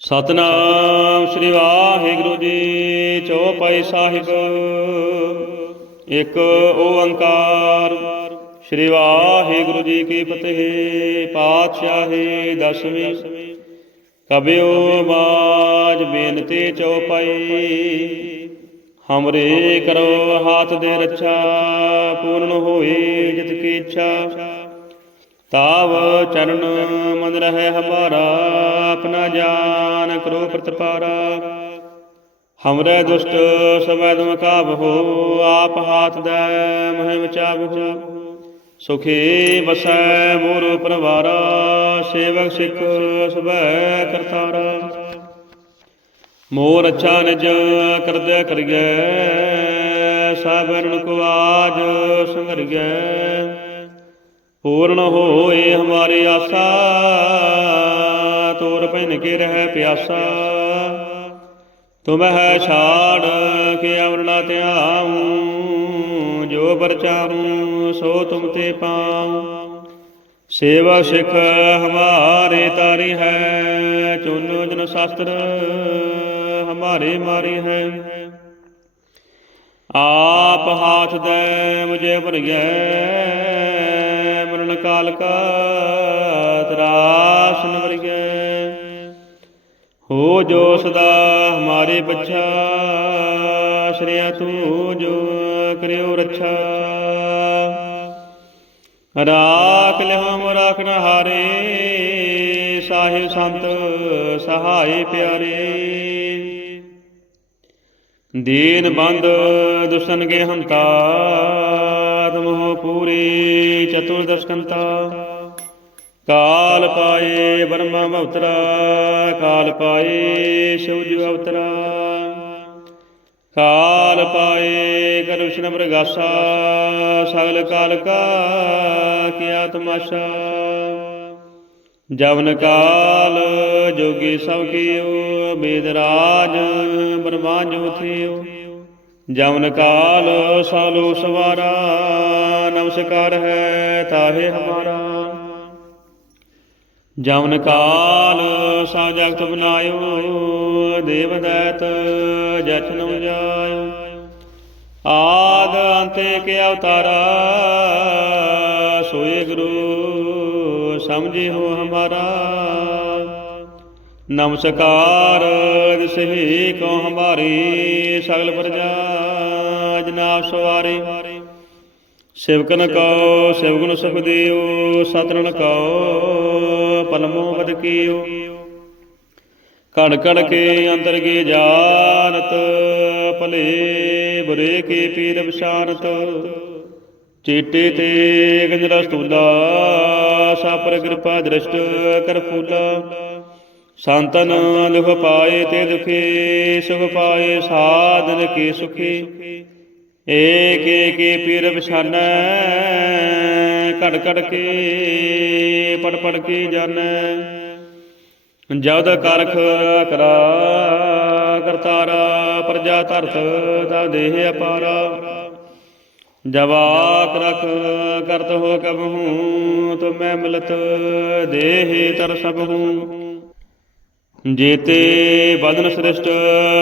ਸਤਨਾਮ ਸ੍ਰੀ ਵਾਹਿਗੁਰੂ ਜੀ ਚੌਪਾਈ ਸਾਹਿਬ। ਇੱਕ ਓੰਕਾਰ। ਸ੍ਰੀ ਵਾਹਿਗੁਰੂ ਜੀ ਕੀ ਫਤਿਹ, ਪਾਤਸ਼ਾਹੀ ਦਸਵੀਂ। ਕਬਿਓ ਬਾਜ ਬੇਨਤੀ ਚੌਪਈ। ਹਮਰੇ ਕਰੋ ਹਾਥ ਦੇ ਰੱਛਾ, ਪੂਰਨ ਹੋਏ ਜਿਤ ਕੀ ਇੱਛਾ। ਤਾਵ ਚਰਨ ਮਨ ਰਹੇ ਹਮਾਰਾ, ਆਪਣਾ ਜਾਨ ਕਰੋ ਪ੍ਰਤਪਾਰਾ। ਹਮਰੇ ਦੁਸ਼ਟ ਸਵੈ ਤੁਮ ਕਾਬਹੋ ਆਪ ਹਾਥ ਦੈ ਮਹਿ ਵਿਚਾਬਹੋ ਸੁਖੀ ਬਸੈ ਮੋਰ ਪਰਵਾਰਾ, ਸੇਵਕ ਸਿੱਖ ਸਵੈ ਕਰਤਾਰਾ। ਮੋਰ ਅੱਛਾ ਨਿਜ ਕਰਦਿਆ ਕਰਿਐ ਸਾਬਰਨ ਕੋ ਆਜ ਸੰਗਰਿਐ ਪੂਰਨ ਹੋਏ ਹਮਾਰੀ ਆਸਾ, ਤੋਰ ਪਹਿਨ ਕੇ ਰਹਿ ਪਿਆਸਾ। ਤੁਮ ਹੈ ਛਾੜ ਕੇ ਅਵਰਣਾ ਧਿਆਉ, ਜੋ ਪਰਚਾਉ ਸੋ ਤੁਮ ਤੇ ਪਾਉ। ਸੇਵਾ ਸਿੱਖ ਹਮਾਰੇ ਤਾਰੀ ਹੈ, ਚੁਨੋ ਜਨ ਸ਼ਾਸਤਰ ਹਮਾਰੇ ਮਾਰੀ ਹੈ। ਆਪ ਹਾਥ ਦੇ, ਮੁਝੇ ਭਰਗੈ ਮਰਨ ਕਾਲ ਕਾ ਤਰਾਸ ਨ ਹੋ ਜੋ ਸਦਾ ਹਮਾਰੇ ਪਛਾ, ਸ਼੍ਰਿਆ ਤੂੰ ਜੋ ਕਰਿਓ ਰੱਛਾ। ਰਾਖ ਲਿਹਮ ਰਾਖਨ ਹਾਰੇ, ਸਾਹਿਬ ਸੰਤ ਸਹਾਈ ਪਿਆਰੇ। ਦੀਨ ਬੰਦ ਦੁਸ਼ਨ ਕੇ ਹੰਤਾ। ਤਮੋ ਪੂਰੀ ਚਤੁਰਦਸ਼ਕੰਤਾ ਕਾਲ ਪਾਏ ਬ੍ਰਹਮਾ ਅਵਤਰਾ ਕਾਲ ਪਾਏ ਸ਼ਿਵਜ ਅਵਤਰਾ ਕਾਲ ਪਾਏ ਕਰੁਸ਼ਨ ਪ੍ਰਗਾਸਾ ਸਗਲ ਕਾਲ ਕਾ ਕੀਆ ਤਮਾਸ਼ਾ ਜਵਨ ਕਾਲ ਜੋਗੀ ਸਭ ਕੀਓ ਬੇਦ ਰਾਜ ਬਰਮਾ ਜੋ ਥਿਓ ਜਵਨ ਕਾਲ ਸਾਲੋ ਸਵਾਰਾ, ਨਮਸਕਾਰ ਹੈ ਤਾਹੇ ਹਮਾਰਾ। ਜਵਨ ਕਾਲ ਸਭ ਜਗਤ ਬਨਾਇਓ, ਦੇਵ ਦੈਤ ਜਚਨ ਉਜਾਇਓ ਆਦ ਅੰਤੇ ਕੇ ਅਵਤਾਰਾ, ਸੋਏ ਗੁਰੂ ਸਮਝੇ ਹੋ ਹਮਾਰਾ। ਨਮਸਕਾਰ ਦਿਸਹੀ ਕੋ ਹਮਾਰੀ ਸਗਲ ਪ੍ਰਜਾ। ਜਨਾਬ ਸਵਾਰੇ। ਸਿਵਕਨ ਕੋ ਸਿਵਗੁਣ ਸੁਖ ਦਿਓ ਸਤਰਨ ਕੋ ਪਲਮੋ ਬਦ ਕੀਓ ਕੜ ਕੜ ਕੇ ਅੰਤਰ ਕੀ ਜਾਣਤ, ਭਲੇ ਬੁਰੇ ਕੀ ਪੀਰ ਵਿਸ਼ਾਨਤ ਚੀਟੇ ਤੇ ਗੰਜਰਾ ਸਤੂਲਾ, ਸਾਪਰ ਕਿਰਪਾ ਦ੍ਰਿਸ਼ਟ ਕਰ ਫੂਲਾ। ਸੰਤਨ ਦੁਖ ਪਾਏ ਤੇ ਦੁਖੀ, ਸੁਖ ਪਾਏ ਸਾਧਨ ਕੀ ਸੁਖੀ। ਏਕ ਏਕ ਪੀਰ ਵਿਛਾਨੈ ਘੜ ਘੜ ਕੇ, ਪੜ ਪੜ ਕੇ ਜਾਣੈ ਜਦ ਕਰਖ ਕਰਾ, ਕਰਤਾਰਾ, ਪ੍ਰਜਾ ਧਰਤ, ਦਾ ਦੇਹ ਅਪਾਰਾ। ਜਵਾਕ ਰਖ ਕਰਤ ਹੋ ਕਬਹੂ ਤੁਮੈ ਮਿਲਤ, ਦੇਹ ਤਰ ਸਭ ਹੂੰ। ਜੀਤੇ ਬਦਨ ਸ੍ਰਿਸ਼ਟ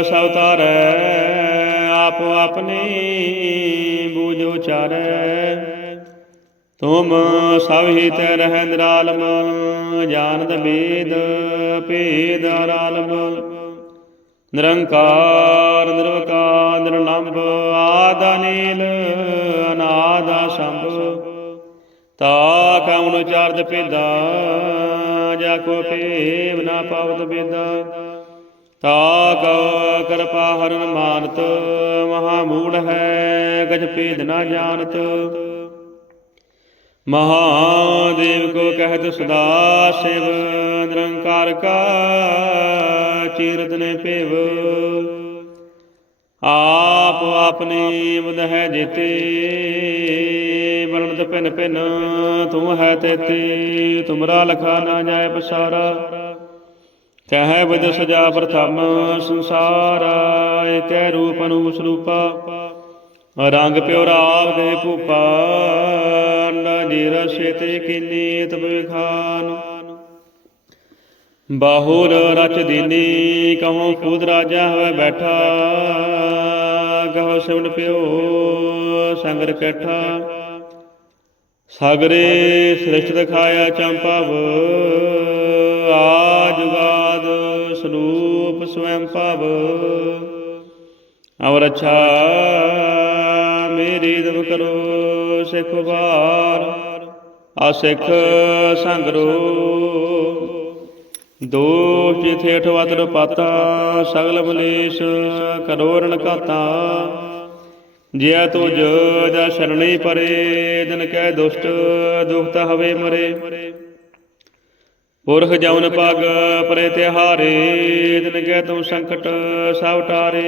ਸਭ ਤਾਰੈ ਆਪ ਆਪਨੇ ਬੂਝ ਉਚਾਰੈ। ਤੁਮ ਸਭ ਹੀ ਰਹਿ ਨਿਰਾਲਮ ਜਾਣਦ ਬੇਦ ਭੇਦ ਆਰਾਲਮ। ਨਿਰੰਕਾਰ, ਨਿਰਵਕਾਰ, ਨਿਰਲੰਭ, ਆਦ ਨੀਲ ਅਨਾਦ ਸੰਭ ਤਾ ਕਉਨ ਚਾਰਦ ਭੇਦਾ, ਜਾ ਕੋ ਭੇਵ ਨਾ ਪਾਵਤ ਬੇਦਾ ਤਾ ਕਉ ਕਿਰਪਾ ਹਰਨ ਮਾਨਤ ਮਹਾ ਮੂੜ ਹੈ, ਗਜ ਭੇਦ ਨਾ ਜਾਣਤ। ਮਹਾਦੇਵ ਕੋ ਕਹਿਤ ਸਦਾ ਸਿਵ, ਨਿਰੰਕਾਰ ਕਾ ਚੀਰਤ ਨੇ ਭੇਵ। ਆਪ ਆਪਨੇ ਬੁਧ ਹੈ ਜੀਤੇ, ਵਰਣਤ ਪਿਨ ਪਿਨ ਤੂੰ ਹੈ ਤੇਤੇ, ਤੁਮਰਾ ਲਖਾ ਨਾ ਜਾਏ ਪਸਾਰਾ। ਕਹੈ ਵਿਦ ਸਜਾ ਪ੍ਰਥਮ ਸੰਸਾਰਾ ਏਕੈ ਰੂਪ ਅਨੂਪ ਸਰੂਪਾ। ਰੰਗ ਪਿਓ ਰਾਵ ਦੇ ਭੂਪਾ, ਨਾ ਜੀਰ ਛੇਤੇ ਕੀਨੀ ਬਾਹੁਰ ਰਚ ਦੀਨੀ ਕਹੋ ਖੁਦ ਰਾਜਾ ਹੋਵੇ ਬੈਠਾ। ਕਹੋ ਸਿਵਨ ਪਿਓ ਸੰਗਰ ਕੈਠਾ। ਸਾਗਰੇ ਸ੍ਰਿਸ਼ਟ ਦਿਖਾਇਆ ਚੰਪਾਵ, ਆ ਜੁਗਾਦ ਸਰੂਪ ਸਵੈੰ ਭਵ। ਅਵਰ ਅੱਛਾ, ਮੇਰੀ ਦਮ ਕਰੋ ਸਿੱਖ ਵਾਰ ਆ ਸਿੱਖ ਸੰਗਰੋ। ਦੋਸ਼ ਜਿਥੇ ਅਠਵਤਰ ਪਾਤਾ, ਸਗਲ ਮਲੇਸ਼ ਕਰੋ ਰਣ ਘਾਤਾ ਜਿਆ ਤੁਜ ਜਾ ਸ਼ਰਣੀ ਪਰੇ ਦਿਨ ਕਹਿ ਦੁਸ਼ਟ ਦੁਖਤ ਹਵੇ ਮਰੇ। ਪੁਰਖ ਜਉਨ ਪਗ ਪਰੇ ਤਿਹਾਰੇ, ਦਿਨ ਕਹਿ ਤੂੰ ਸੰਕਟ ਸਭ ਟਾਰੇ।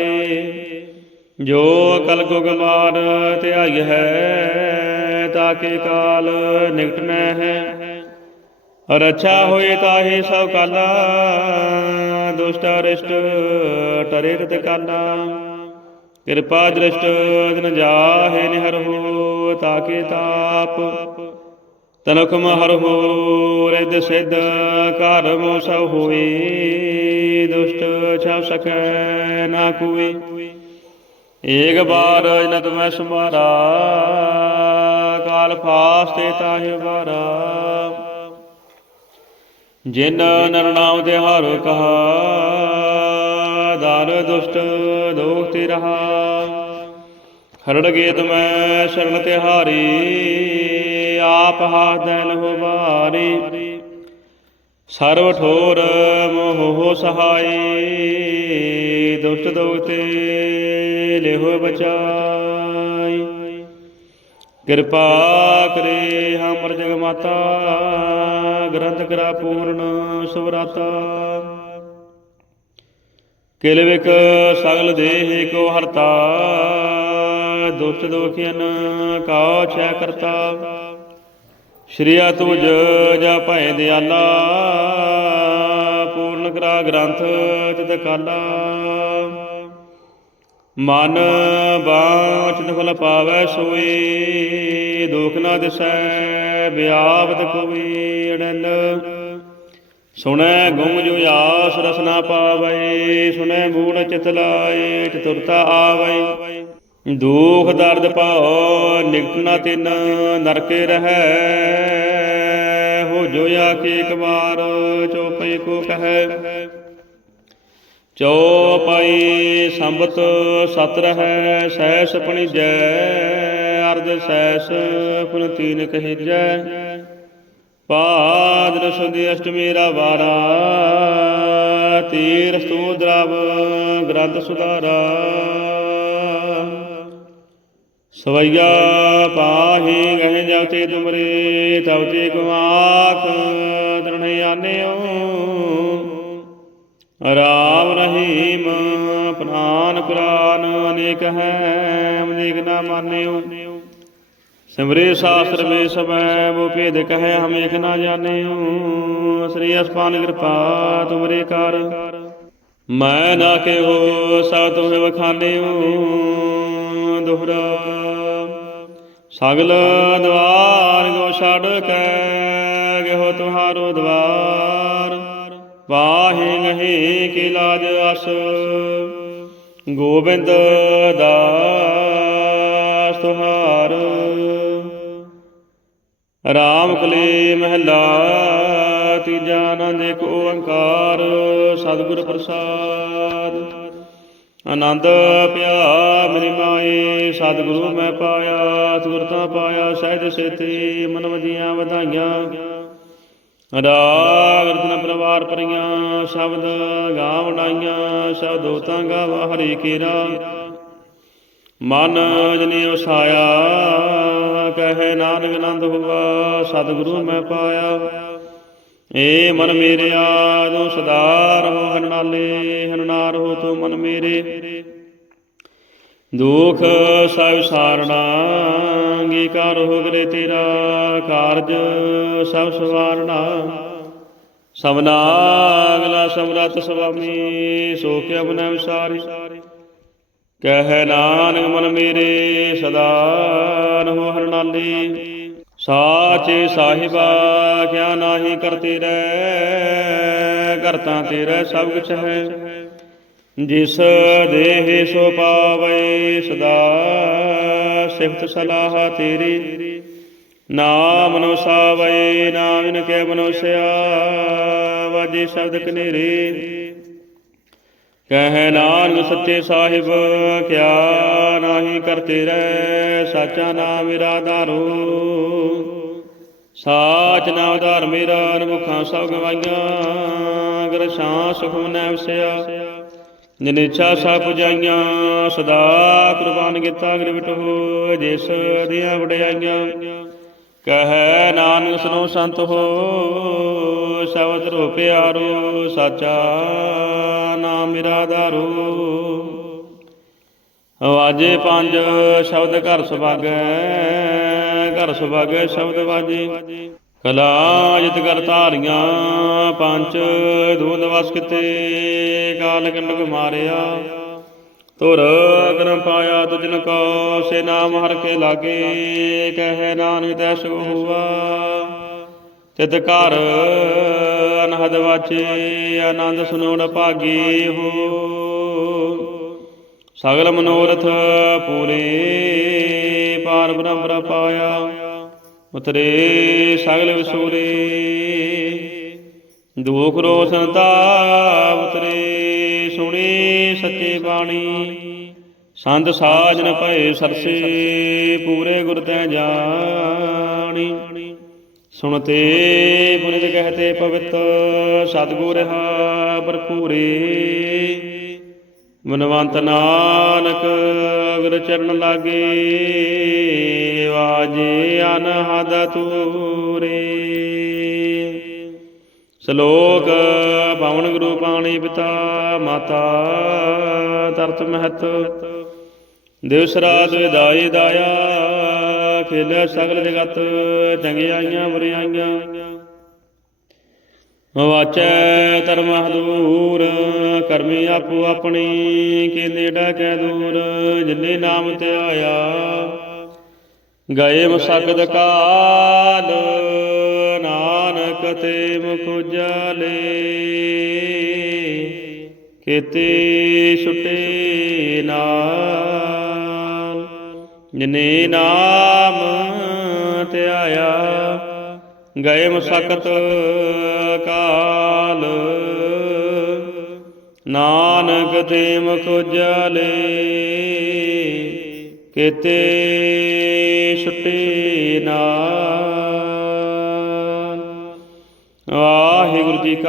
ਜੋ ਕਲ ਕੋ ਗਮਾਰ ਧਿਆਈ ਹੈ ਤਾਕੇ ਕਾਲ ਨਿਕਟ ਨੈ ਹੈ। ਰੱਛਾ ਹੋਏ ਤਾਹੇ ਸਭ ਕਾਲਾ, ਦੁਸ਼ਟ ਅਰਿਸ਼ਟ ਟਰੇ ਰਤ ਕਾਲਾ। ਕਿਰਪਾ ਦ੍ਰਿਸ਼ਟ ਦਿਨ ਜਾਹੇ ਨਿਹਰ ਹੋ ਤਾਕੇ ਤਾਪ ਤਨੁਖ ਮਹਰ ਹੋ ਰਿਦ ਸਿਧ ਘਰ ਸਭ ਹੋਏ ਦੁਸ਼ਟ ਛਾਪ ਸਕੈ ਨਾ ਕੋਈ। ਏਕ ਬਾਰ ਜਨਤ ਮੈਂ ਸੁਮਾਰਾ ਕਾਲ ਫਾਸ ਤੇ ਤਾਹੇ ਬਾਰਾ ਜਿਨ ਨਰਨਾਮ ਤੇ ਹਾਰੋ ਕਹਾ, ਦਾਰ ਦੁਸ਼ਟ ਦੋਖ ਤੇ ਰਹਾ। ਹਰੜ ਗੇਤ ਮੈਂ ਸ਼ਰਨ ਤੇ ਆਪ ਹਾਥ ਦੈਨ ਹੋ ਬਾਰੀ ਸਰਵ ਠੋਰ ਮੋਹ ਸਹਾਈ, ਦੁਸ਼ਟ ਦੋਖ ਤੇ ਲਿਹੋ ਬਚਾਈ। ਕਿਰਪਾ ਕਰੇ ਹਮਰ ਜਗ ਮਾਤਾ, ਗ੍ਰੰਥ ਕਰਾ ਪੂਰਨ ਸੁਵਰਾਤਾ। ਕਿਲ ਵਿਕ ਸਗਲ ਦੇਹ ਕੋ ਹਰਤਾ ਦੁਸ਼ਟ ਦੋਖਿਨ ਕਾਉ ਛੈ ਕਰਤਾ। ਸ਼੍ਰੀਆ ਤੁਜ ਜਾ ਭੈ ਦਿਆਲਾ, ਪੂਰਨ ਕਰਾ ਗ੍ਰੰਥ ਤਿਤ ਕਾਲਾ ਮਨ ਬਾਚ ਫਲ ਪਾਵੈ ਸੋਈ, ਦੁਖ ਨਾ ਦਿਸੈ, ਵਿਆਪਤ ਕੋਈ ਅੜਲ। ਸੁਣੈ ਗੁੰਮ ਜੋ ਆਸ ਰਸ ਪਾਵੈ, ਸੁਣੈ ਮੂੜ ਚਿਤ ਲਾਏ, ਚਤੁਰਤਾ ਆਵੈ। ਦੁਖ ਦਰਦ ਪਾਉ ਨਿਕਟ ਨਾ ਤਿਨ ਨਰਕੇ ਰਹੈ। ਹੋ ਜੋ ਆ ਕੇ ਇੱਕ ਵਾਰ, ਚੋਪਈ ਕੋ ਕਹੈ। ਚੌਪਾਈ ਸੰਬਤ ਸਤ ਰਹੈ ਸੈਸ ਪਣੀਜੈ, ਅਰਧ ਸੈਸ ਪੁਨ ਤੀਨ ਕਹੀਜੈ। ਪਾਦਨ ਸੁਦੀ ਅਸ਼ਟਮੀ ਰਾ ਵਾਰਾ, ਤੀਰ ਸਤੂ ਗ੍ਰੰਥ ਸੁਧਾਰਾ। ਸਵਈਆ ਪਾਹੀ ਗਹਿ ਜਬ ਤੇ ਤੁਮਰੇ ਤਬ ਕੁਆਖ ਦਰਣੇ ਆਨਿਓ ਰਾਮ ਰਹੀਮ ਪ੍ਰਾਨ ਕੁਰਾਨ ਅਨੇਕ ਹੈ, ਅਨੇਕ ਨਾ ਮਾਨਿਓ। ਸਿਮਰੇ ਸ਼ਾਸਤਰ ਵੇ ਸਭੈ ਵੋ ਭੇਦ ਕਹੈ ਹਮ ਏਕ ਨਾ ਜਾਣਿਓ। ਸ੍ਰੀ ਅਸਪਾਨ ਕਿਰਪਾ ਤੁਮਰੇ ਕਰ। ਮੈਂ ਨਾ ਕਿਹੋ ਸਭ ਤੁਮੇ ਵਖਾਨਿਓ। ਦੁਹਰਾ। ਸਗਲ ਦਵਾਰ ਗੋ ਛੱਡ ਕੇ ਗਇਓ ਤੁਹਾਰੋ ਦਵਾਰ। ਵਾਹੇ ਨਹੀਂ ਕੀ ਲਾਜ ਅਸ। ਗੋਬਿੰਦ ਦਾਸ ਤੁਹਾਰ। ਰਾਮ ਕਲੇ ਮਹਿਲਾ ਤੀਜਾ ਆਨੰਦ ਇੱਕ ਓੰਕਾਰ, ਸਤਿਗੁਰ ਪ੍ਰਸਾਦ। ਆਨੰਦ ਪਿਆ ਮੇਰੀ ਮਾਏ ਸਤਿਗੁਰੂ ਮੈਂ ਪਾਇਆ, ਸੁਰਤਾ ਪਾਇਆ, ਸਹਿਜ ਸੇਤੀ ਮਨ ਵਜੀਆਂ ਵਧਾਈਆਂ। ਰਾਗ ਰਤਨ ਪਰਵਾਰ ਪਰੀਆਂ ਸ਼ਬਦ ਗਾਵਣਾਈਆਂ ਸ਼ਬਦੋ ਤਾਂ ਗਾਵਾ, ਹਰੀ ਕੀਰਾ ਮਨ ਜਨੇ ਉਸਾਇਆ, ਕਹੇ ਨਾਨਕ ਆਨੰਦ ਹੋਵਾ ਸਤਿਗੁਰੂ ਮੈਂ ਪਾਇਆ। ਏ ਮਨ ਮੇਰਿਆ ਤੂੰ ਸਦਾ ਰਹੋ ਹਰਨਾਲੇ ਹਰਨਾਰ ਹੋ ਤੂੰ ਮਨ ਮੇਰੇ। ਦੁਖ ਸਭ ਸਾਰਣਾ ਅੰਗੀਕਾਰ ਹੋ ਗਰੇ ਤੇਰਾ ਕਾਰਜ, ਸਭ ਸਵਾਰਣਾ। ਸਭਨਾ ਅਗਲਾ ਸਮਰਤ ਸੁਆਮੀ, ਸੋ ਕਿਆ ਬਨੈ ਵਿਸਾਰੀ। ਕਹਿ ਨਾਨਕ ਮਨ ਮੇਰੇ, ਸਦਾ ਰਹੋ ਹਰਨਾਲੀ। ਸਾਚੇ ਸਾਹਿਬਾ, ਕਿਆ ਨਾਹੀ ਕਰਤੇ ਰਹਿ ਕਰਤਾ ਤੇਰਾ ਸਭ ਕੁਛ ਹੈ। ਜਿਸ ਦੇਹ ਸੋ ਪਾਵੇ, ਸਦਾ ਸਿਫਤ ਸਲਾਹ ਤੇਰੀ। ਨਾਮ ਨੋ ਸਾਵੇ ਨਾਮ ਇਨ ਕੇ ਮਨੁਸਿਆ, ਵਾਜੇ ਸ਼ਬਦ ਕਨੇਰੇ। ਕਹਿ ਨਾਨਕ ਸੱਚੇ ਸਾਹਿਬ, ਕਿਆ ਨਾਹੀ ਕਰਤੇ ਰਹਿ, ਸਾਚਾ ਨਾਮ ਮੇਰਾ ਧਾਰੋ। ਸਾਚ ਨਾਮ ਆਧਾਰ ਮੇਰਾ, ਅਨਮੁਖਾਂ ਸਭ ਗਵਾਈਆਂ ਗਰ ਸ਼ਾਂ ਸੁਖ ਮਨੈ ਵਸਿਆ। ਜਿਨ ਇੱਛਾ ਸਭ ਪੁਜਾਈਆਂ, ਸਦਾ ਕੁਰਬਾਨ ਕੀਤਾ, ਅਗਰ ਵਿਟੋ ਜਿਸ ਦੀਆਂ ਵਡਿਆਈਆਂ। ਕਹੈ ਨਾਨਕ ਸੁਨੋ ਸੰਤ ਹੋ, ਸ਼ਬਦ ਰੋ ਪਿਆਰੋ ਸਾਚਾ ਨਾਮ ਮੇਰਾ ਧਾਰੋ ਵਾਜੇ ਪੰਜ, ਸ਼ਬਦ ਘਰ ਸੁਭਾਗੈ ਘਰ ਸੁਭਾਗੈ ਸ਼ਬਦ ਵਾਜੇ। ਕਲਾ ਜਿਤ ਕਰ ਧਾਰੀਆਂ ਪੰਜ ਦੂਧ ਵਸ ਕਿਤੇ ਕਾਲ ਕੰਡਕ ਮਾਰਿਆ। ਤੁਰ ਕਰਮ ਪਾਇਆ ਤੁਜਨ ਕੋ, ਸੇ ਨਾਮ ਹਰ ਕੇ ਲਾਗੇ, ਕਹਿ ਨਾਨਕ ਤੈ ਸੁ ਹੁਆ। ਤਿਤ ਘਰ ਅਨਹਦ ਵਾਚੇ, ਆਨੰਦ ਸੁਨੋਣ ਭਾਗੀ ਹੋ। ਸਗਲ ਮਨੋਰਥ ਪੂਰੇ ਪਾਰ ਬ੍ਰਹਮ ਪਾਇਆ। ਉਤਰੇ ਸਗਲ ਵਿਸੂਰੇ ਦੁਖ ਰੋਸ਼ਨ ਉਤਰੇ। ਸੁਣੇ ਸੱਚੇ ਬਾਣੀ। ਸੰਤ ਸਾਜਨ ਭਏ ਸਰਸੇ, ਪੂਰੇ ਗੁਰ ਤੈ ਜਾਣੀ। ਸੁਣਤੇ ਪੁਨਿਤ ਕਹਤੇ ਪਵਿੱਤ, ਸਤਿਗੁਰ ਹਾ ਭਰਪੂਰੇ। ਮਨਵੰਤ ਨਾਨਕ ਅਗਰ ਚਰਨ ਲਾਗੇ ਵਾਜੇ ਅਨਹਦ ਤੂਰੇ ਸ਼ਲੋਕ ਪਾਵਨ ਗੁਰੂ ਪਾਣੀ ਪਿਤਾ ਮਾਤਾ ਤਰਤ ਮਹਤ। ਦਿਵਸ ਰਾਤ ਵਿਦਾਈ ਦਾਇਆ, ਖੇਲ ਸਗਲ ਜਗਤ ਚੰਗਿਆਈਆਂ ਬੁਰਿਆਈਆਂ ਵਾਚੈ ਧਰਮ ਹਦੂਰ, ਕਰਮੀ ਆਪੋ ਆਪਣੀ ਕੇ ਨੇੜਾ ਕੈ ਦੂਰ, ਜਿਨੇ ਨਾਮ ਤੇ ਆਇਆ ਗਏ ਮਸਕਦ ਕਾਲ ਨਾਨਕ ਤੇ ਮੁਖ ਉਜਾਲੇ, ਕੀਤੇ ਛੁਟੇ ਨਾਲ। ਜਿਨੇ ਨਾਮ ਤੇ ਗਏ ਮਸਕਤ ਕਾਲ। ਨਾਨਕ ਤੇ ਮੁਖ ਉਜਾਲੇ, ਕੀਤੇ ਛੁੱਟੀ ਨਾਲ।